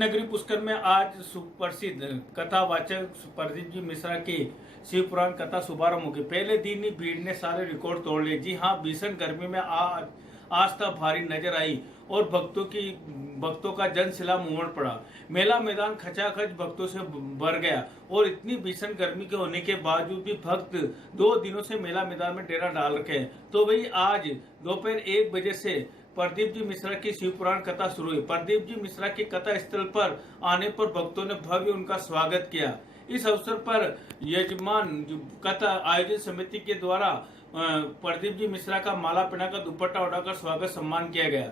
नगरी पुष्कर में आज सुप्रसिद्ध कथावाचक प्रदीप जी मिश्रा की शिव पुराण कथा शुभारंभ होगी। पहले दिन ही भीड़ ने सारे रिकॉर्ड तोड़ लिए। जी हाँ, भीषण गर्मी में आस्था भारी नजर आई और भक्तों का जनसैलाब उमड़ पड़ा। मेला मैदान खचाखच भक्तों से भर गया और इतनी भीषण गर्मी के होने के बावजूद भी भक्त 2 दिनों से मेला मैदान में डेरा डाल रखे हैं। तो वही आज दोपहर 1 बजे से प्रदीप जी मिश्रा की शिव पुराण कथा शुरू हुई। प्रदीप जी मिश्रा की कथा स्थल पर आने पर भक्तों ने भव्य उनका स्वागत किया। इस अवसर पर यजमान कथा आयोजन समिति के द्वारा प्रदीप जी मिश्रा का माला पहनाकर दुपट्टा उड़ाकर स्वागत सम्मान किया गया।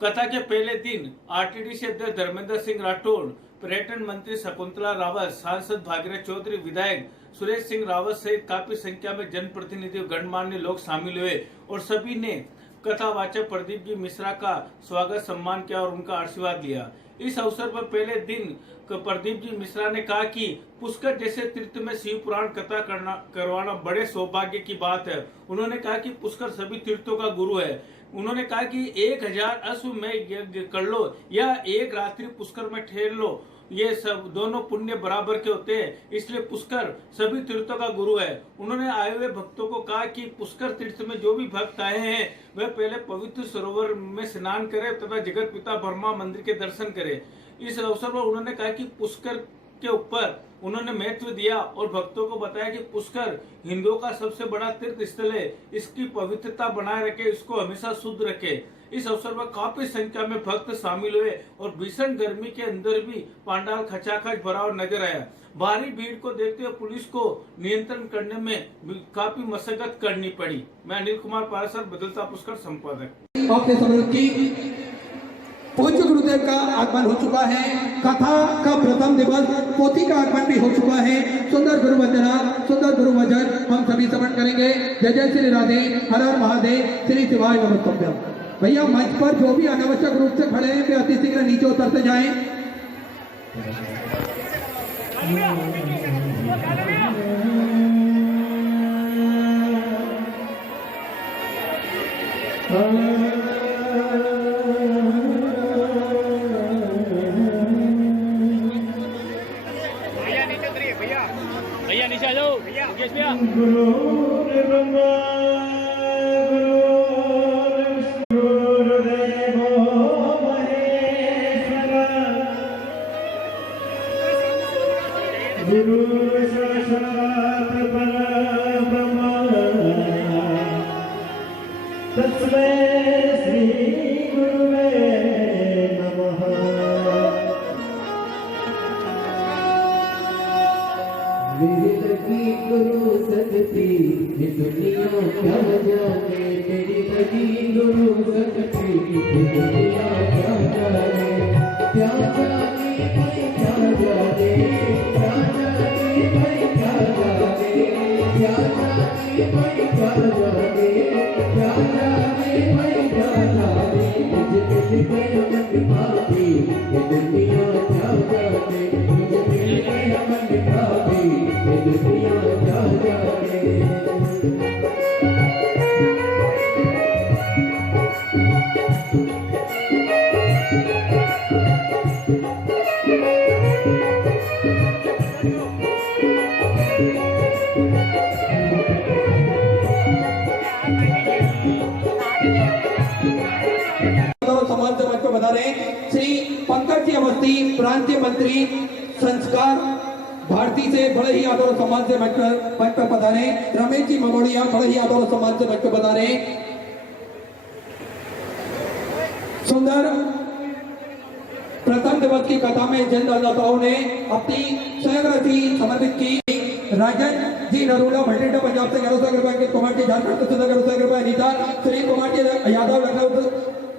कथा के पहले दिन आरटीडी अध्यक्ष धर्मेंद्र सिंह राठौड़, पर्यटन मंत्री शकुंतला रावत, सांसद भागीरथ चौधरी, विधायक सुरेश सिंह रावत सहित काफी संख्या में जनप्रतिनिधि गणमान्य लोग शामिल हुए और सभी ने कथावाचक प्रदीप जी मिश्रा का स्वागत सम्मान किया और उनका आशीर्वाद लिया। इस अवसर पर पहले दिन प्रदीप जी मिश्रा ने कहा कि पुष्कर जैसे तीर्थ में शिव पुराण कथा करवाना बड़े सौभाग्य की बात है। उन्होंने कहा कि पुष्कर सभी तीर्थों का गुरु है। उन्होंने कहा कि 1000 अश्वमेध यज्ञ कर लो या एक रात्रि पुष्कर में ठहर लो, ये सब दोनों पुण्य बराबर के होते हैं, इसलिए पुष्कर सभी तीर्थों का गुरु है। उन्होंने आए हुए भक्तों को कहा कि पुष्कर तीर्थ में जो भी भक्त आए हैं वह पहले पवित्र सरोवर में स्नान करें तथा जगत पिता ब्रह्मा मंदिर के दर्शन करें। इस अवसर पर उन्होंने कहा कि पुष्कर के ऊपर उन्होंने महत्व दिया और भक्तों को बताया कि पुष्कर हिंदुओं का सबसे बड़ा तीर्थ स्थल है, इसकी पवित्रता बनाए रखे, इसको हमेशा शुद्ध रखे। इस अवसर पर काफी संख्या में भक्त शामिल हुए और भीषण गर्मी के अंदर भी पंडाल खचाखच भरा और नजर आया। भारी भीड़ को देखते हुए पुलिस को नियंत्रण करने में काफी मशक्कत करनी पड़ी। मैं अनिल कुमार पारासर, बदलता पुष्कर संपादक। पूज्य गुरुदेव का आगमन हो चुका है। कथा का प्रथम दिवस पोथी का आगमन भी हो चुका है। सुंदर गुरु वंदना, सुंदर गुरु वचन हम सभी श्रवण करेंगे। जय जय श्री राधे, हर हर महादेव, श्री शिवाय नमस्तुभ्यं। भैया मंच पर जो भी अनावश्यक रूप से खड़े हैं वे अति शीघ्र नीचे उतरते जाएं। भैया नीचे आ जाओ। भैया गुरु सकती दुनिया क्या जाने, तेरी लगी गुरु सकती दुनिया क्या जाने, क्या जाने भाई क्या जाने, क्या जाने भाई क्या जाने, क्या जाने भाई क्या जाने, क्या जाने भाई क्या जाने, मुझे मिल गया मन भाभी ये दुनिया क्या जाने, मुझे मिल गया मन भाभी ये दुनिया क्या जाने। समाज से मंच पर बता रहे हैं श्री पंकज जी अवस्थी, प्रांतीय मंत्री संस्कार भारती से बड़े ही आदर सम्मान से मंच पर बता रहे हैं। रमेश जी मगोड़िया बड़े ही आदर सम्मान से मंच पर बता रहे हैं। सुंदर प्रथम दिवस की कथा में जनदाताओं ने अपनी सहग्रथी समर्पित की। राजन जी नरूला भटिंडा पंजाब से 1100 रुपए, अंकित कुमार जी झारखंड से 1100 रुपए, अनिता श्री कुमार जी यादव लखनऊ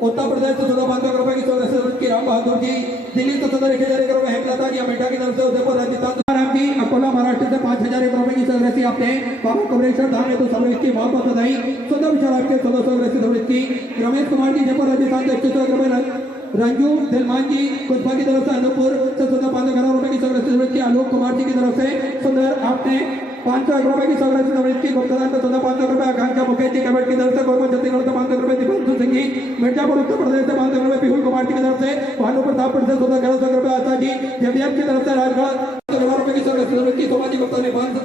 उत्तर प्रदेश से 500 रुपए की सौरभ की, राम बहादुर जी दिल्ली से 1000 रुपए, हेमलता जी अमेठा की तरफ से, उदयपुर राजस्थान राम जी अकोला महाराष्ट्र से 5000 रुपए की सौरभ आपने बाबा कमलेश्वर धाम में तो समृद्ध की बहुत बहुत बधाई। सुंदर विचार आपके 1600 समृद्ध की। रमेश कुमार जी जयपुर राजस्थान से 2100 रुपए, रंजू दिलमान जी कुशबा की तरफ से अनूपपुर से 511 रुपए की सौरभ की, आलोक कुमार जी की तरफ से सुंदर आपने 501 रुपये की सौगात समृद्धि गुप्तदान का 500 रुपये आकांक्षा मुकेश जी कमेटी की तरफ से, गौरव छत्तीसगढ़ से 500 रुपये, दीपांशु सिंह जी मिर्जापुर उत्तर प्रदेश से 500 रुपये, बिहुल कुमार जी की तरफ से, भानु प्रताप से 1100 रुपये, आशा जी जेबीएम की तरफ से राजगढ़ रुपये की सौगात समृद्धि, सोमाजी गुप्ता ने 500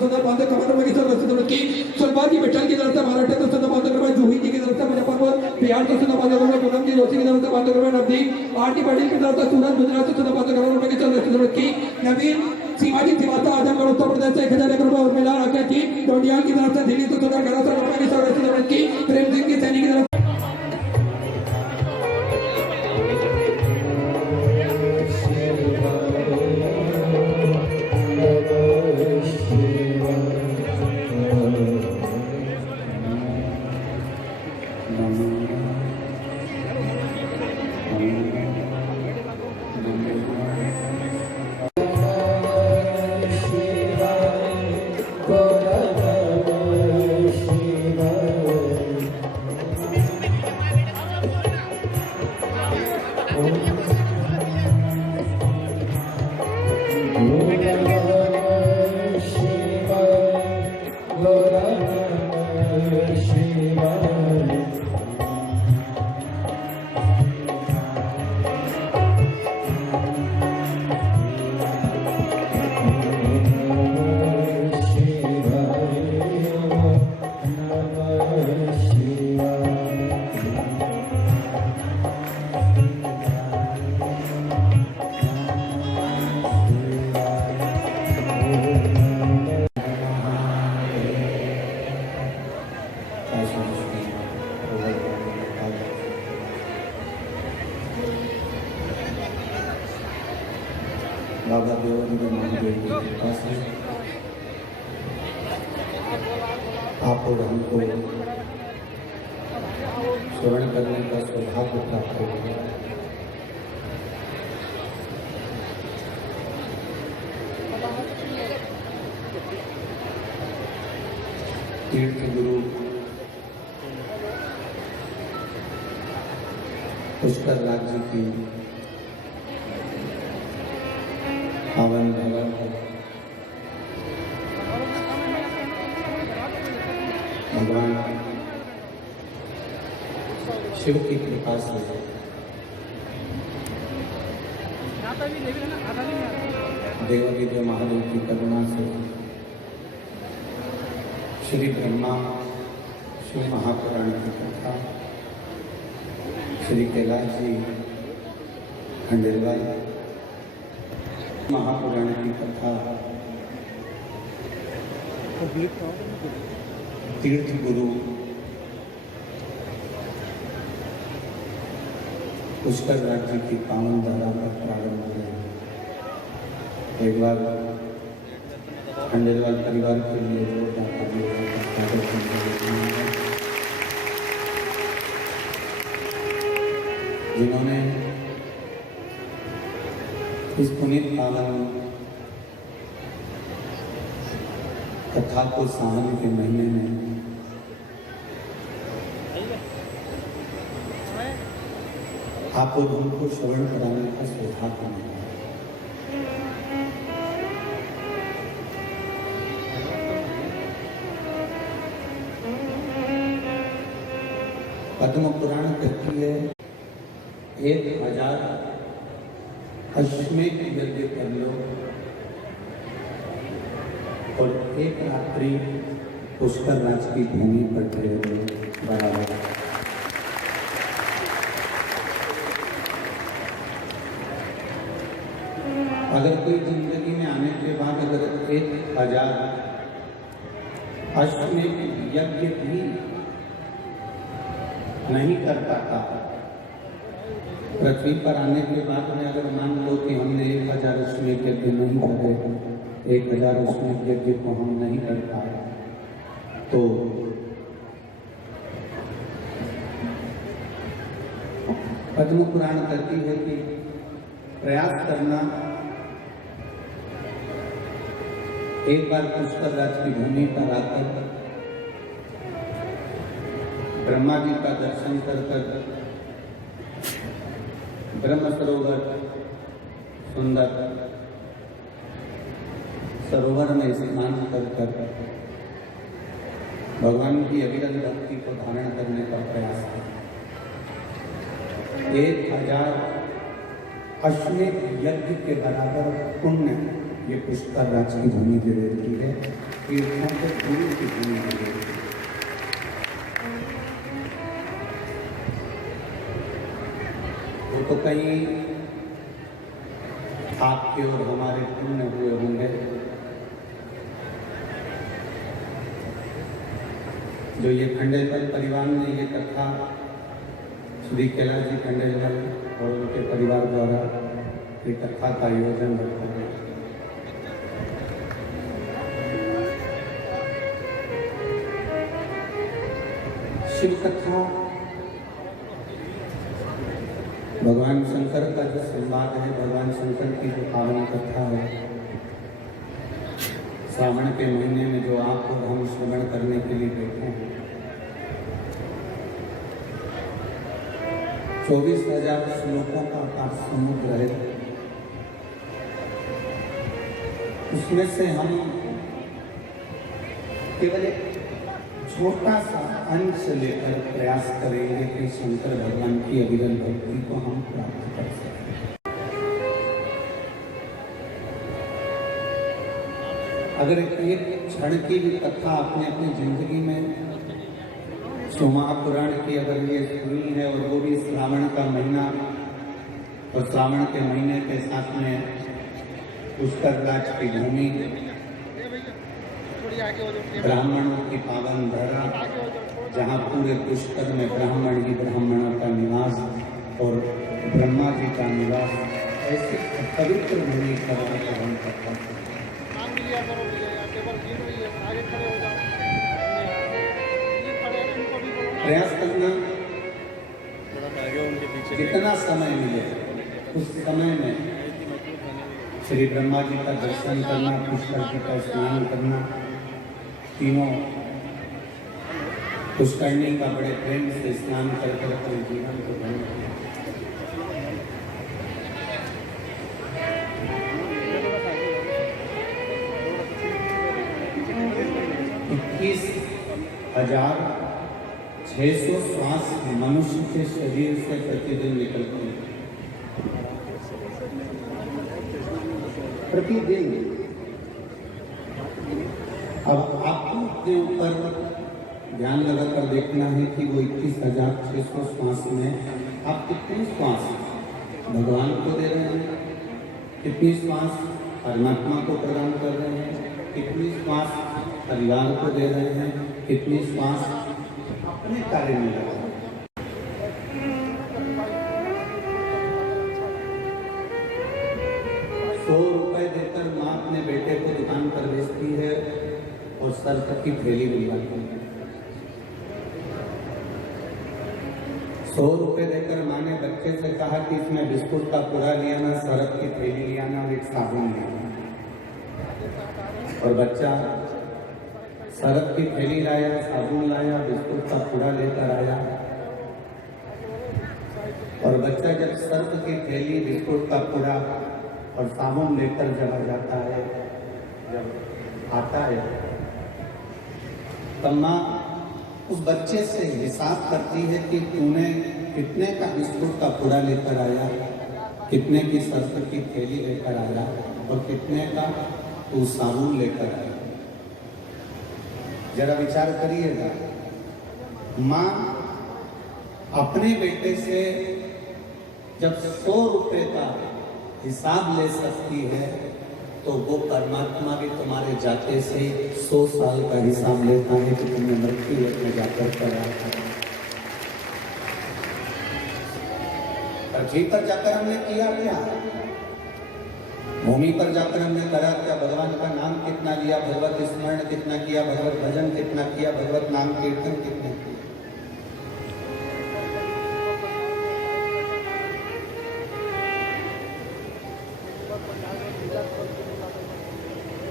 रुपये की सौगात समृद्धि, सुलभा जी मिठल की तरफ से महाराष्ट्र से 500 रुपये, जूही जी की तरफ से मुजफ्फरपुर बिहार से 500 रुपये, पूनम जी जोशी की तरफ से 500 रुपये, नवदीप आरटी पाटिल की तरफ से सूरत गुजरात से 500 रुपये की सौगात समृद्धि, नवीन शिवाजी श्रीवास्तव आजमगढ़ उत्तर प्रदेश से 1001 रुपये, और मिला राकेश जी डोडियाल की तरफ से दिल्ली से 1100 रुपये की सौगात समृद्धि, प्रेम सिंह की सैनी की तरफ बाबा देवानंद महादेव की कृपा से आप और हमको श्रवण करने का सौभाग्य प्राप्त हो गया। तीर्थ गुरु पुष्कर राज जी की पावन भवन भगवान शिव की कृपा से देवादिदेव महादेव की करुणा से श्री ब्रह्मा शिव महापुराण की कथा श्री कैलाश जी खंडेलवाल महापुराण की कथा तीर्थ गुरु पुष्कर राज जी की पावन धारा का प्रारंभ हुआ। एक बार खंडेलवाल परिवार के लिए जिन्होंने इस पुनीत पावन कथा को सावन के महीने में आप और हमको श्रवण कराने का सौभाग्य मिला। पद्म पुराण कहती है 1000 अश्वमेध यज्ञ कर लो और एक रात्रि पुष्कर राज की भूमि पर ठहरो बराबर। अगर कोई जिंदगी में आने के बाद अगर 1000 अश्वमेध यज्ञ भी नहीं कर पाता, पृथ्वी पर आने के बाद में अगर मान लो कि हमने 1000 अश्वमेध यज्ञ नहीं करे, 1000 अश्वमेध यज्ञ को हम नहीं कर पाए, तो पद्म पुराण कहती है कि प्रयास करना, एक बार पुष्कर राज की भूमि पर आकर ब्रह्मा जी का दर्शन कर ब्रह्म सरोवर सुंदर सरोवर में स्नान कर भगवान की अविरत भक्ति को धारण करने का प्रयास किया। 1000 अश्वमेध यज्ञ के बराबर पुण्य ये पुष्कर राज की भूमि दे देती है। तीर्थों को गुरु की भूमि दे देती है। वो तो कहीं आपके और हमारे पुण्य हुए होंगे जो ये खंडेलवाल परिवार ने ये कथा श्री कैलाश जी खंडेलवाल और उनके परिवार द्वारा ये कथा का आयोजन रखा गया। शिव कथा भगवान शंकर का जो संवाद है, भगवान शंकर की जो पावन कथा है, श्रावण के महीने में जो आप और हम श्रवण करने के लिए बैठे हैं, 24,000 श्लोकों का समुद्र है। उसमें से हम केवल एक छोटा सा अंश लेकर प्रयास करेंगे कि शंकर भगवान की अविरल भक्ति को हम प्राप्त कर सकें। अगर एक क्षण की भी कथा आपने अपनी जिंदगी में महापुराण की अगर ये सुनी है और वो भी श्रावण का महीना और श्रावण के महीने के साथ में पुष्कर राज की भूमि, ब्राह्मणों की पावन धरा, जहाँ पूरे पुष्कर में ब्राह्मण ही ब्राह्मणों का निवास और ब्रह्मा जी का निवास, ऐसी पवित्र भूमि का वर्णन करता है। प्रयास करना, जितना समय मिले उस समय में श्री ब्रह्मा जी का दर्शन करना, पुष्कर जी का स्नान करना, तीनों पुष्करणी का बड़े प्रेम से स्नान कर अपने जीवन को धन्य किया। 21,600 श्वास मनुष्य के शरीर से प्रतिदिन निकलते हैं। प्रतिदिन। अब आपको अपने ऊपर ध्यान लगाकर देखना है कि वो 21,600 श्वास में आप कितनी श्वास भगवान को दे रहे हैं, कितनी श्वास परमात्मा को प्रदान कर रहे हैं, कितनी श्वास परिवार को दे रहे हैं, कितनी श्वास अपने कार्य में लगा रहे हैं। 100 रुपए देकर माँ अपने बेटे को दुकान पर भेजती है और सर्फ की थैली दिलवाती है। 100 रुपए देकर माँ ने बच्चे से कहा कि इसमें बिस्कुट का पूरा लिया ना, सर्फ की थैली लिया ना और एक साबुन लिया, और बच्चा सर्फ की थैली लाया, साबुन लाया, बिस्कुट का पूरा लेकर आया। और बच्चा जब सर्फ की थैली, बिस्कुट का पूरा और साबुन लेकर जब जाता है, जब आता है, तब माँ उस बच्चे से हिसाब करती है कि तूने कितने का बिस्कुट का पूरा लेकर आया, कितने की सर्फ की थैली लेकर आया और कितने का तू साबुन लेकर आया। जरा विचार करिएगा, माँ अपने बेटे से जब 100 रुपए का हिसाब ले सकती है, तो वो परमात्मा भी तुम्हारे जाते से 100 साल का हिसाब लेता है कि तुमने मृत्यु में जाकर करा। पृथ्वी पर जाकर हमने किया क्या? भूमि पर जाकर हमने करा क्या? भगवान का नाम कितना लिया, भगवत स्मरण कितना किया, भगवत भजन कितना किया, भगवत नाम कीर्तन कितना किया?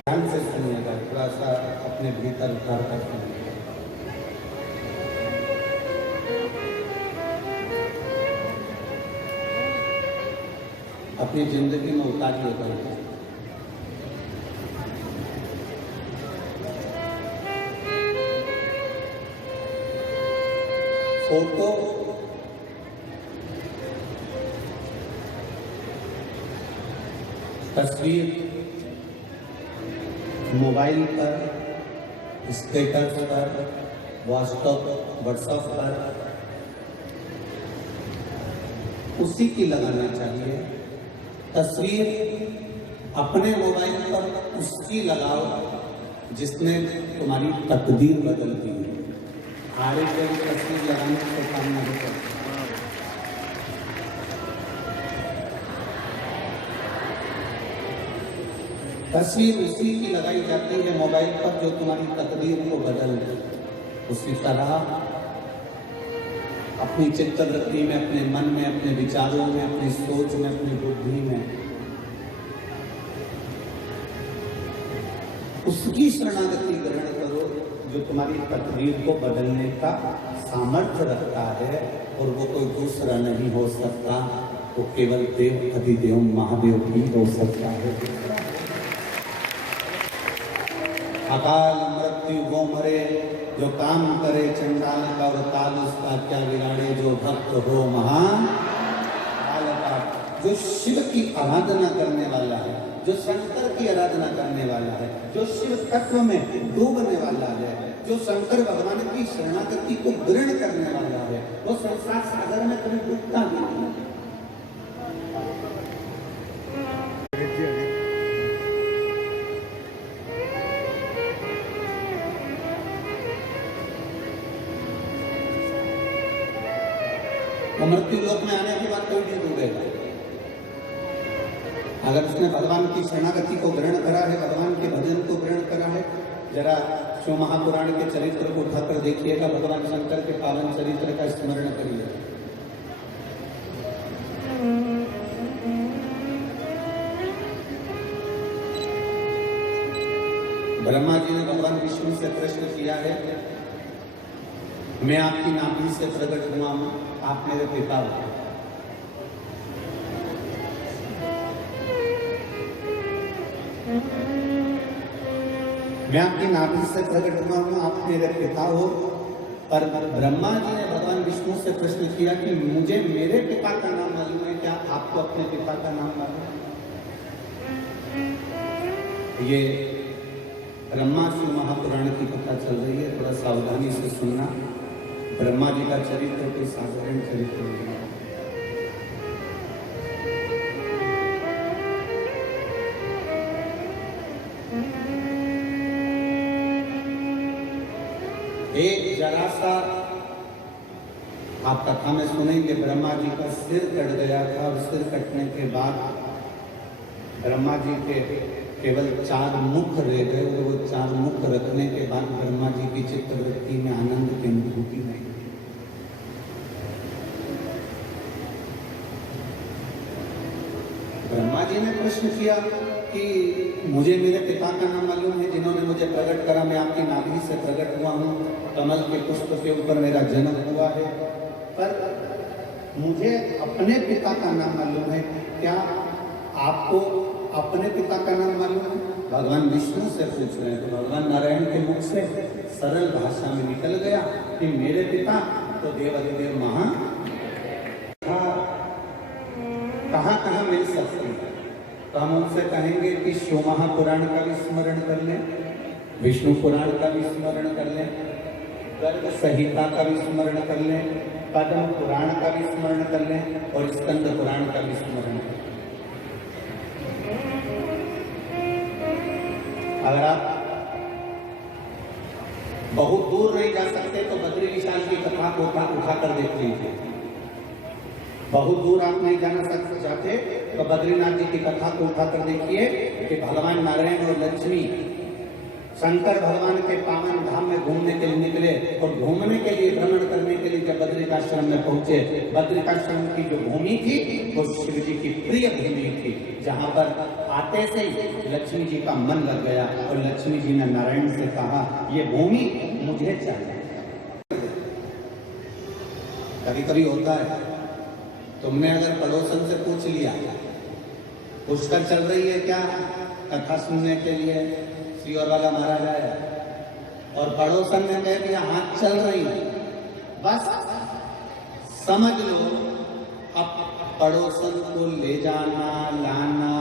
ध्यान से सुनिएगा, थोड़ा सा अपने भीतर उतार कर सुनिएगा। अपनी जिंदगी में उतारिएगा। फोटो तस्वीर मोबाइल पर, स्टेटस पर, व्हाट्सएप पर उसी की लगाना चाहिए। तस्वीर अपने मोबाइल पर उसकी लगाओ जिसने तुम्हारी तकदीर बदल दी है। आरे कोई तस्वीर लगाने से काम नहीं करता। तस्वीर उसी की लगाई जाती है मोबाइल पर जो तुम्हारी तकदीर को बदल दे। उसी तरह अपनी चित्तवृत्ति में, अपने मन में, अपने विचारों में, अपनी सोच में, अपनी बुद्धि में उसकी शरणागति ग्रहण करो जो तुम्हारी तकदीर को बदलने का सामर्थ्य रखता है, और वो कोई दूसरा नहीं हो सकता, वो केवल देव अधिदेव महादेव ही हो सकता है। अकाल मृत्यु वो मरे जो काम करे चंडाल का, और काल उसका क्या बिगाड़े जो भक्त हो महान काल का। जो शिव की आराधना करने वाला है, जो शंकर की आराधना करने वाला है, जो शिव तत्व में डूबने वाला है, जो शंकर भगवान की शरणागति को ग्रहण करने वाला है, वो संसार सागर में कभी डूबता नहीं। मृत्यु लोक में आने के बाद कोई नहीं डूबेगा। अगर उसने भगवान की शरणागति को ग्रहण करा है, भगवान के भजन को ग्रहण करा है, जरा शिव महापुराण के चरित्र को उठाकर देखिएगा, भगवान शंकर के पावन चरित्र का स्मरण करिए। ब्रह्मा जी ने भगवान विष्णु से प्रश्न किया है, मैं आपकी नाभि से प्रकट हुआ हूं, आप मेरे पिता हो। मैं आपकी नाभि से प्रकट हुआ हूं, आप मेरे पिता हो। पर ब्रह्मा जी ने भगवान विष्णु से प्रश्न किया कि मुझे मेरे पिता का नाम मालूम है क्या, आपको अपने पिता का नाम मालूम है? ये ब्रह्मा शिव महापुराण की कथा चल रही है, थोड़ा सावधानी से सुनना। ब्रह्मा जी का चरित्र कोई साधारण चरित्र नहीं है। एक जरा सा आप कथा में सुनेंगे, ब्रह्मा जी का सिर कट गया था, और सिर कटने के बाद ब्रह्मा जी के केवल 4 मुख रह गए, और वो 4 मुख रखने के बाद ब्रह्मा जी की चित्तवृत्ति में आनंद की अनुभूति नहीं। ब्रह्मा जी ने प्रश्न किया कि मुझे मेरे पिता का नाम मालूम है, जिन्होंने मुझे प्रकट करा, मैं आपकी नाभि से प्रकट हुआ हूँ, कमल के पुष्प के ऊपर मेरा जन्म हुआ है, पर मुझे अपने पिता का नाम मालूम है क्या, आपको अपने पिता का नाम मालूम है? भगवान विष्णु से पूछ रहे हैं। तो भगवान नारायण के मुख से सरल भाषा में निकल गया कि मेरे पिता तो देवाधिदेव महान। कहाँ कहाँ मिल सकते हैं? तो हम उनसे कहेंगे कि शिव महापुराण का भी स्मरण कर लें, विष्णु पुराण का भी स्मरण कर लें, गर्ग संहिता का भी स्मरण कर लें, पद्म पुराण का भी स्मरण कर लें, और स्कंद पुराण का भी स्मरण कर लें। अगर आप बहुत दूर नहीं जा सकते तो बद्री विशाल की कथा को उठाकर देख लीजिए। बहुत दूर आप नहीं जाना चाहते तो बद्रीनाथ जी की कथा को उठाकर देखिए कि भगवान नारायण और लक्ष्मी शंकर भगवान के पावन धाम में घूमने के लिए निकले, और घूमने के लिए, भ्रमण करने के लिए जब बद्रिकाश्रम में पहुंचे, बद्रिकाश्रम की जो भूमि थी वो शिव जी की प्रिय भूमि थी, जहां पर आते से ही लक्ष्मी जी का मन लग गया, और लक्ष्मी जी ने नारायण से कहा ये भूमि मुझे चाहिए। कभी कभी होता है, तुमने अगर पड़ोसन से पूछ लिया, पुष्कर चल रही है क्या कथा सुनने के लिए, श्रीवर वाला महाराज आया, और पड़ोसन ने कह दिया हाथ चल रही है, बस समझ लो अब पड़ोसन को ले जाना लाना,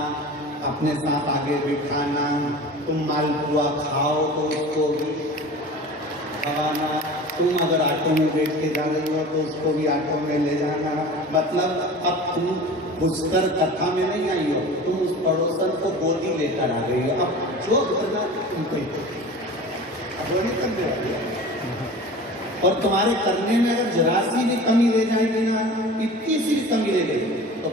अपने साथ आगे बिठाना, तुम मालपुआ खाओ तो उसको भी खवाना, तुम अगर ऑटो में बैठ के जा रही हो तो उसको भी ऑटो में ले जाना। मतलब अब तुम घुसकर कथा में नहीं आई हो, तुम उस पड़ोसन को गोदी लेकर आ गई हो। अब जो करना तुमको ही अब वो नहीं करने वाली है। और तुम्हारे करने में अगर जरा सी भी कमी ले जाएगी ना, इतनी सी कमी ले लेगी तो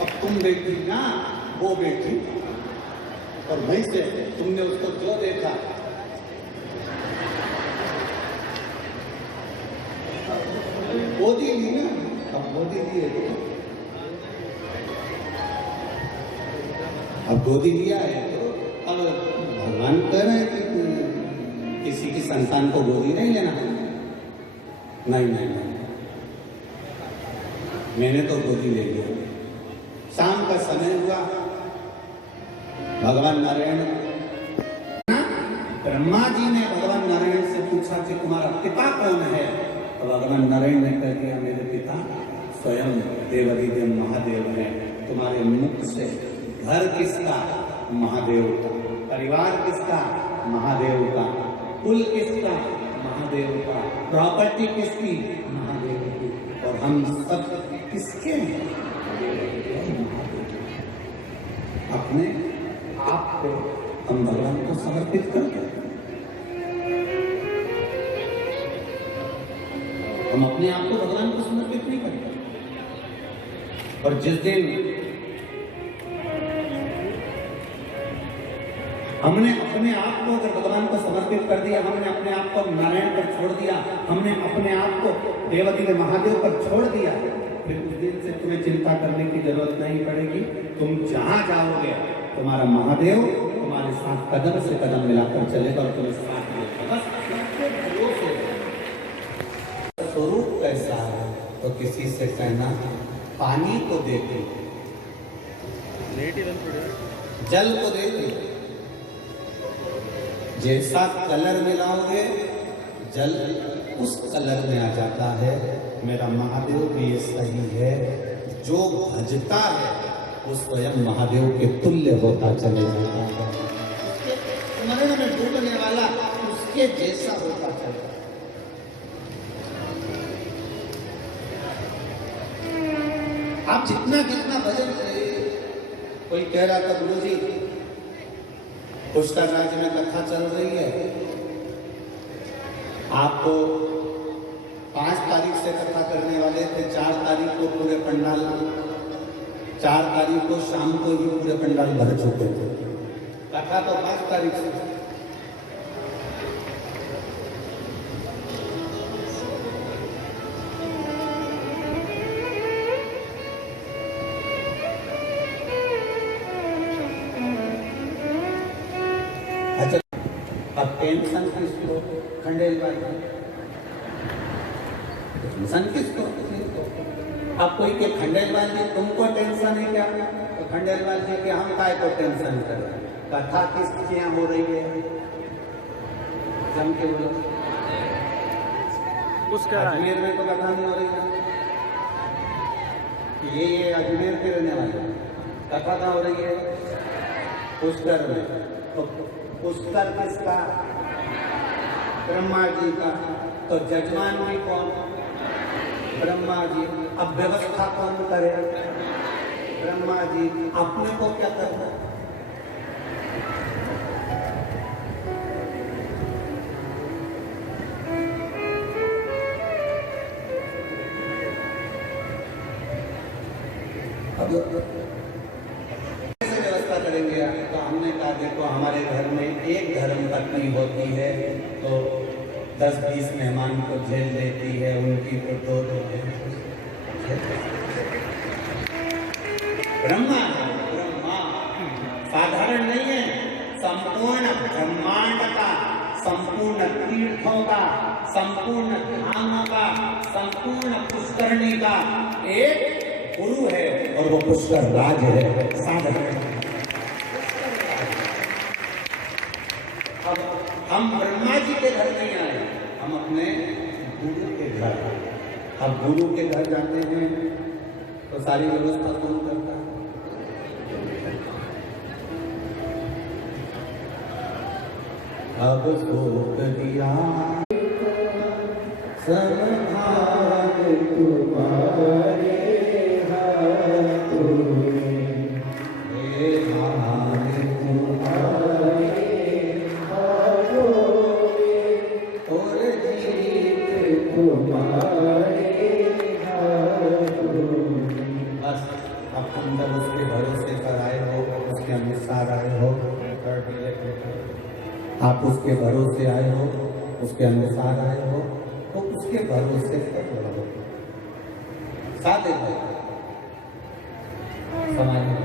अब तुम बेटी ना वो बेटी, और वहीं से तुमने उसको जो देखा गोदी ली ना, अब गोदी लिए तो अब गोदी लिया है तो अब भगवान कह रहे हैं कि किसी की संतान को गोदी नहीं लेना। नहीं नहीं नहीं, मैंने तो गोदी ले लिया। शाम का समय हुआ, भगवान नारायण, ब्रह्मा जी ने भगवान नारायण से पूछा कि तुम्हारा पिता कौन है? तो भगवान नारायण ने कह दिया मेरे पिता स्वयं देवाधिदेव महादेव हैं। तुम्हारे मुख से घर किसका? महादेव का। परिवार किसका? महादेव का। कुल किसका? महादेव का। प्रॉपर्टी किसकी? महादेव की। और हम सब किसके हैं? अपने आप को हम भगवान को समर्पित करते हैं। हम अपने आप को भगवान को समर्पित नहीं करते। और जिस दिन हमने अपने आप को अगर भगवान को समर्पित कर दिया, हमने अपने आप को नारायण पर छोड़ दिया, हमने अपने आप को देवाधिदेव महादेव पर छोड़ दिया, फिर उस दिन से तुम्हें चिंता करने की जरूरत नहीं पड़ेगी। तुम जहां जाओगे तुम्हारा महादेव तुम्हारे साथ कदम से कदम मिलाकर चलेगा और तुम्हें साथ देगा। बस स्वरूप कैसा है तो किसी से कहना पानी को देती, जल को देती, जैसा कलर मिलाओगे जल उस कलर में आ जाता है। मेरा महादेव भी ये सही है, जो भजता है वो स्वयं महादेव के तुल्य होता चले जाता है। मरण में डूबने वाला उसके जैसा होता चले। आप जितना जितना भजन करें, कोई कह रहा था गुरु जी पुष्कर राज्य में कथा चल रही है, आपको 5 तारीख से कथा करने वाले थे, 4 तारीख को पूरे पंडाल, 4 तारीख को शाम को ही पूरे पंडाल भर चुके थे। कथा तो 5 तारीख से। अब टेंशन किसको? खंडेलवाल टेंशन किसको? अब कोई के खंडेलवाल जी तुमको टेंशन है क्या? तो खंडेलवाल जी के हम काय को टेंशन कर रहे हैं? कथा किसके यहाँ हो रही है? जम के बोलो। अजमेर में तो कथा नहीं हो रही है। ये अजमेर के रहने वाले कथा कहाँ हो रही है? पुष्कर में। तो पुष्कर किसका? ब्रह्मा जी का। तो जजमान भी कौन? ब्रह्मा जी। अब व्यवस्था कौन करे? ब्रह्मा जी। अपने को क्या करना? कैसे व्यवस्था करेंगे? तो हमने कहा देखो हमारे घर में एक धर्म पत्नी होती है तो 10-20 मेहमान को झेल लेती है, उनकी तो 2-2 है। ब्रह्मा साधारण नहीं है, संपूर्ण ब्रह्मांड का, संपूर्ण तीर्थों का, संपूर्ण धामों का, संपूर्ण पुष्करणी का एक गुरु है और वो पुष्कर राज है। साधारण अब हम ब्रह्मा जी के घर नहीं आए, हम अपने गुरु के घर। अब गुरु के घर जाते हैं तो सारी व्यवस्था कौन करता है? अब सोच दिया संभाल तुम्हारे हाथों में, हे हाथ तुम्हारे हाथों में, और जीत तुम्हारे हाथों में। बस अब तुम जब उसके भरोसे पर आए हो, उसके अनुसार आए हो, आप उसके भरोसे आए हो, उसके अनुसार आए हो, तो उसके भरोसे पर रहो। साथ समाज में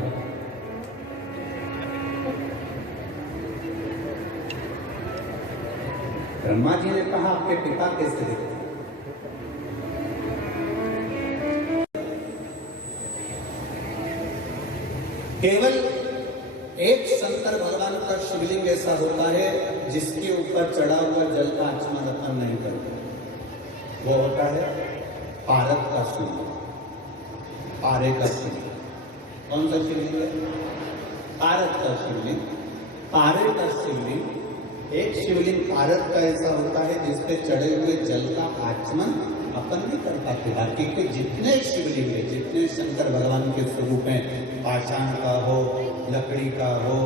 ब्रह्मा जी ने कहा आपके पिता कैसे दिखते? केवल एक शंकर भगवान का शिवलिंग ऐसा होता है जिसके ऊपर चढ़ा हुआ जल का आचमन अपन नहीं करते। वो होता है पारद का शिवलिंग, पारे का शिवलिंग। कौन सा शिवलिंग है? पारद का शिवलिंग। पारे का शिवलिंग, एक शिवलिंग पारद का ऐसा होता है जिसपे चढ़े हुए जल का आचमन अपन नहीं कर पाते। बाकी के जितने शिवलिंग है, जितने शंकर भगवान के स्वरूप हैं, पाषाण का हो, लकड़ी का हो,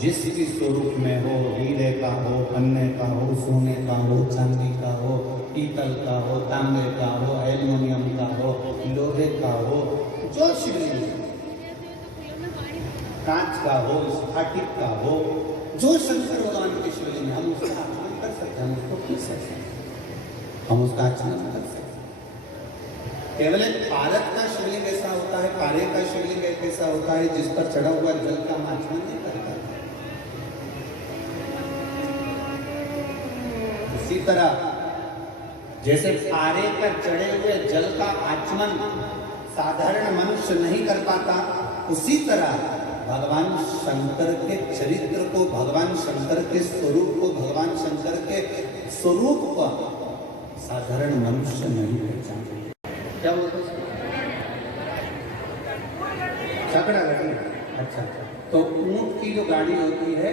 जिस भी स्वरूप में हो, हीरे का हो, पन्ने का हो, सोने का हो, चांदी का हो, पीतल का हो, तांबे का हो, एल्युमिनियम का हो, लोहे का हो, जो शिवलिंग कांच का हो, स्फटिक का हो, जो शंकर भगवान के शिवलिंग हम उसका आचमन कर सकते हैं, हम उसको पी सकते हैं, हम उसका आचमन कर सकते हैं। केवल एक पारद का शिवलिंग ऐसा होता है, पारे का शिवलिंग एक ऐसा होता है जिस पर चढ़ा हुआ जल का आचमन नहीं करता। इसी तरह जैसे पारे पर चढ़े हुए जल का आचमन साधारण मनुष्य नहीं कर पाता, उसी तरह भगवान शंकर के चरित्र को, भगवान शंकर के स्वरूप को, भगवान शंकर के स्वरूप को साधारण मनुष्य नहीं पहचानता। क्या बोलते हैं? छकड़ा गाड़ी। अच्छा, तो ऊंट की जो गाड़ी होती है,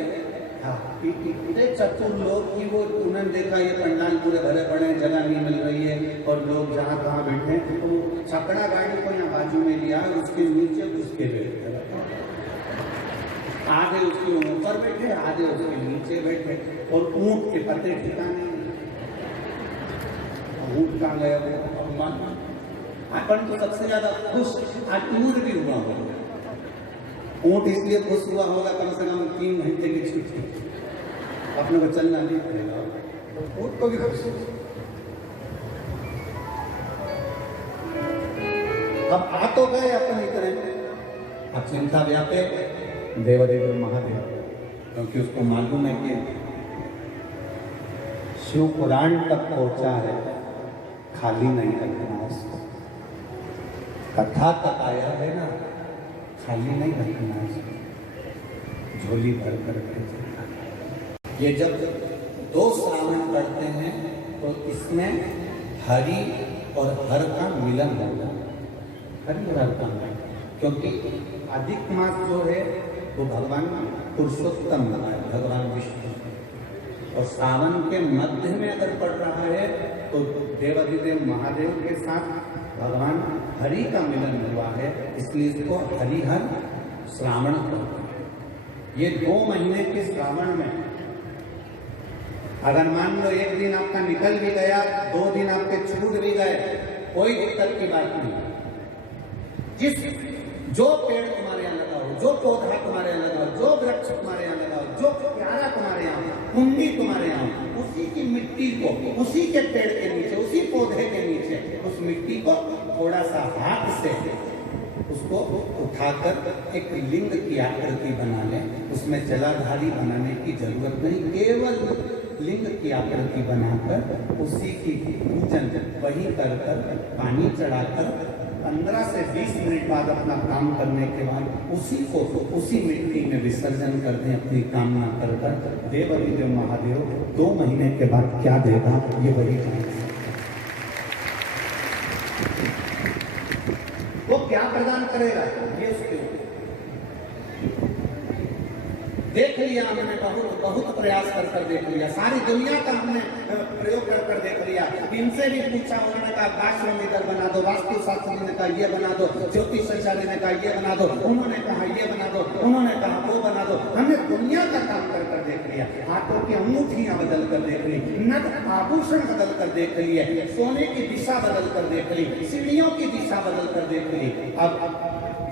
हाँ, इतने चतुर लोग कि वो उन्होंने देखा ये पंडाल पूरे भरे पड़े हैं, जगह नहीं मिल रही है और लोग जहाँ तहाँ बैठे हैं, तो छकड़ा गाड़ी को यहाँ बाजू में लिया, उसके नीचे उसके बैठे, आधे उसके ऊपर बैठे, आधे उसके नीचे बैठे, और ऊंट के पते ठिकाने। ऊंट कहाँ गया वो अपमान। अपन तो सबसे ज्यादा खुश आज ऊंट भी हुआ होगा। ऊंट इसलिए खुश हुआ होगा कम से कम 3 घंटे की छुट्टी, अपने को चलना नहीं पड़ेगा, तो ऊंट को भी खुश। अब आ तो गए अपन इतने, अब चिंता व्यापे देवदेव महादेव, क्योंकि उसको मालूम है कि शिव पुराण तक पहुंचा है, खाली नहीं रखना उसको। कथा तक आया है ना, खाली नहीं रखना उसको, झोली भर कर भेजना। ये जब 2 श्रावण पढ़ते हैं तो इसमें हरि और हर का मिलन होगा, हरि और हर का मिलन, क्योंकि अधिक मास जो है वो भगवान पुरुषोत्तम लगा है, भगवान विष्णु, और सावन के मध्य में अगर पड़ रहा है तो देवाधिदेव महादेव के साथ भगवान हरि का मिलन हुआ है, इसलिए इसको हरिहर श्रावण कहते हैं। ये 2 महीने के श्रावण में अगर मान लो एक दिन आपका निकल भी गया, 2 दिन आपके छूट भी गए, कोई दिक्कत की बात नहीं। जो पेड़ तुम्हारे यहाँ लगा हो, जो पौधा तुम्हारे यहाँ लगा हो, जो वृक्ष तुम्हारे यहाँ लगा हो, जो प्यारा तुम्हारे यहाँ, कुंडी तुम्हारे यहाँ, उसी की मिट्टी को, उसी के पेड़ के नीचे, उसी पौधे के नीचे, उस मिट्टी को थोड़ा सा हाथ से उसको उठाकर एक लिंग की आकृति बना लें। उसमें जलाधारी बनाने की जरूरत नहीं, केवल लिंग की आकृति बनाकर उसी की पूजन वही कर पानी चढ़ाकर 15 से 20 मिनट बाद अपना काम करने के बाद उसी मिट्टी में विसर्जन कर दें अपनी कामना कर देव देव महादेव 2 महीने के बाद क्या देगा ये वही जान सकते। वो क्या प्रदान करेगा ये उसके ऊपर। देख लिया हमने बहुत प्रयास कर देख लिया, सारी दुनिया का हमने प्रयोग कर देख लिया। इनसे भी पूछा, उन्होंने कहा आश्रम इधर बना दो, वास्तु शास्त्री ने कहा ये बना दो, ज्योतिष आचार्य ने कहा ये बना दो, उन्होंने कहा ये बना दो, उन्होंने कहा वो बना दो। हमने दुनिया का काम कर देख लिया, हाथों की अंगूठियां बदल कर देख ली, नग आभूषण बदल कर देख लिए, सोने की दिशा बदल कर देख ली, सीढ़ियों की दिशा बदल कर देख ली। अब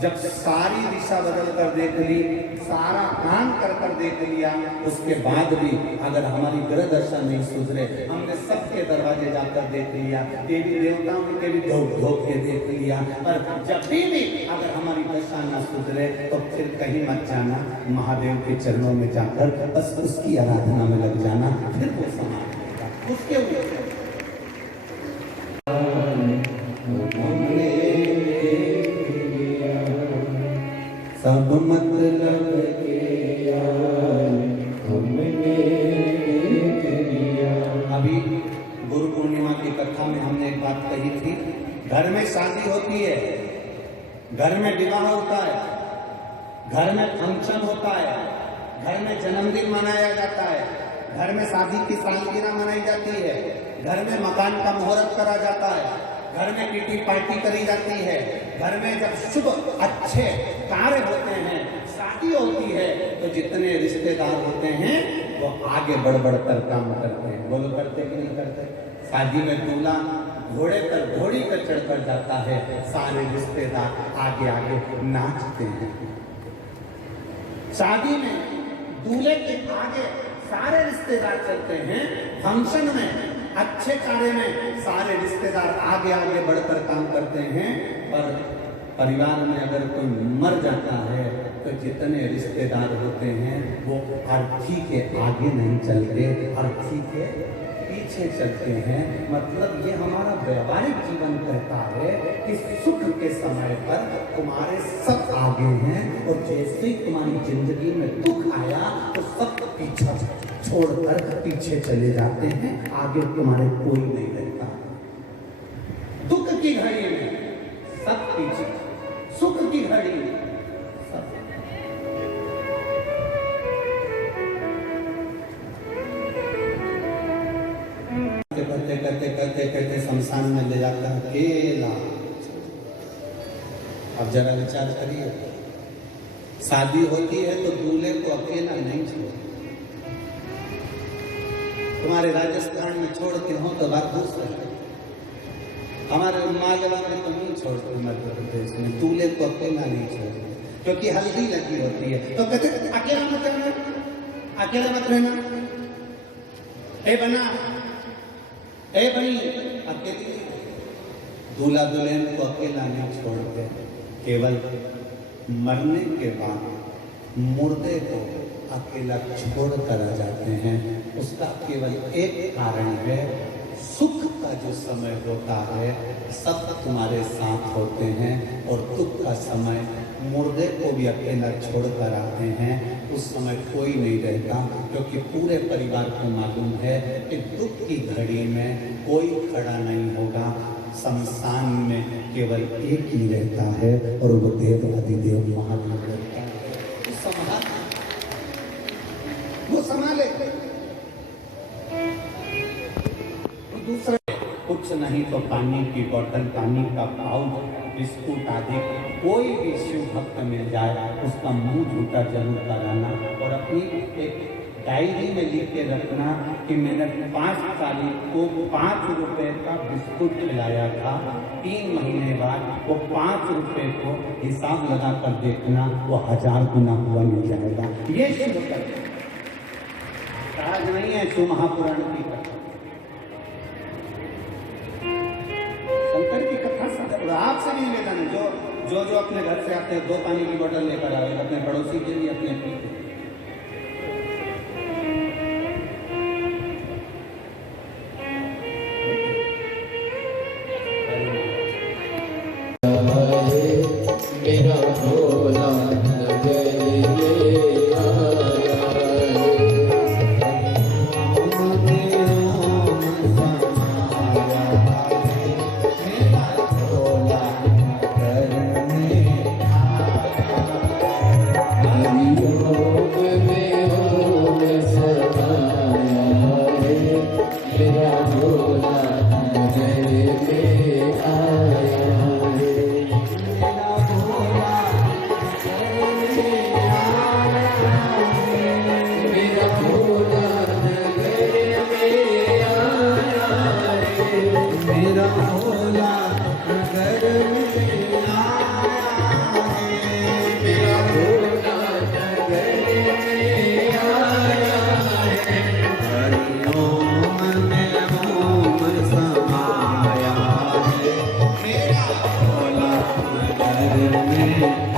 जब सारी दिशा बदल कर देख ली, सारा काम कर देख लिया, उसके बाद भी अगर हमारी ग्रह दशा नहीं सुधरे, हमने सबके दरवाजे जाकर देख लिया, देवी देवताओं के भी धोख के देख लिया, पर जब भी अगर हमारी दशा ना सुधरे तो फिर कहीं मत जाना, महादेव के चरणों में जाकर बस उसकी आराधना में लग जाना, फिर वो समाप्त उसके ऊपर। सब मतलब के अभी गुरु पूर्णिमा की कथा में हमने एक बात कही थी, घर में शादी होती है, घर में विवाह होता है, घर में फंक्शन होता है, घर में जन्मदिन मनाया जाता है, घर में शादी की सालगिरह मनाई जाती है, घर में मकान का मुहूर्त करा जाता है, घर में किटी पार्टी करी जाती है, घर में जब शुभ अच्छे कार्य होते हैं, शादी होती है, तो जितने रिश्तेदार होते हैं वो आगे बढ़ कर काम करते हैं। बोलो करते कि नहीं करते? शादी में दूल्हा घोड़ी पर चढ़कर जाता है, सारे रिश्तेदार आगे आगे नाचते हैं। शादी में दूल्हे के आगे सारे रिश्तेदार चलते हैं, फंक्शन में अच्छे कार्य में सारे रिश्तेदार आगे आगे बढ़कर काम करते हैं। पर परिवार में अगर कोई मर जाता है तो जितने रिश्तेदार होते हैं वो अर्थी के आगे नहीं चलते, अर्थी के पीछे चलते हैं। मतलब ये हमारा व्यवहारिक जीवन कहता है कि सुख के समय पर तुम्हारे सब आगे हैं, और जैसे ही तुम्हारी जिंदगी में दुख आया तो सब पीछा छोड़कर पीछे चले जाते हैं, आगे तुम्हारे कोई नहीं रहता। दुख की घड़ी में सब पीछे, सुख की घड़ी में सब। कहते शमशान में ले जाता है अकेला। अब जरा विचार करिए, शादी होती है तो दूल्हे को अकेला नहीं छोड़, तुम्हारे राजस्थान में छोड़ के हो तो बात दूसरा है, हमारे मालवा में तो नहीं छोड़ते, मध्य प्रदेश में दूल्हे को अकेला नहीं छोड़ते, क्योंकि हल्दी लगी होती है। तो कहते अकेला मत रहना, अकेला मत रहना, ए बना ए बनी अकेली। दूल्हा दुल्हन को अकेला नहीं छोड़ते, केवल मरने के बाद मुर्दे को अकेला छोड़ कर आ जाते हैं। उसका केवल एक कारण है, सुख का जो समय होता है सब तुम्हारे साथ होते हैं, और दुख का समय मुर्दे को भी अकेला छोड़ कर आते हैं, उस समय कोई नहीं रहता, क्योंकि पूरे परिवार को मालूम है कि दुख की घड़ी में कोई खड़ा नहीं होगा। शमशान में केवल एक ही रहता है, और वो देव अधिदेव महादेव रहता है। वो संभाले, दूसरे कुछ नहीं तो पानी की बोतल, पानी का पाउच, बिस्कुट आदि, कोई भी शिव भक्त मिल जाए उसका मुंह झूठा जरूर कराना, और अपनी एक डायरी में लिख के रखना कि मैंने 5 तारीख को 5 रुपए का बिस्कुट खिलाया था, 3 महीने बाद वो 5 रुपए को हिसाब लगा कर देखना, वो 1000 गुना हुआ मिल जाएगा। ये शुभ करते आज नहीं है, शिव महापुराण की कथा, शंकर की कथा आपसे नहीं लेना। जो अपने घर से आते हैं 2 पानी की बोतल लेकर आए, अपने पड़ोसी के लिए, अपने है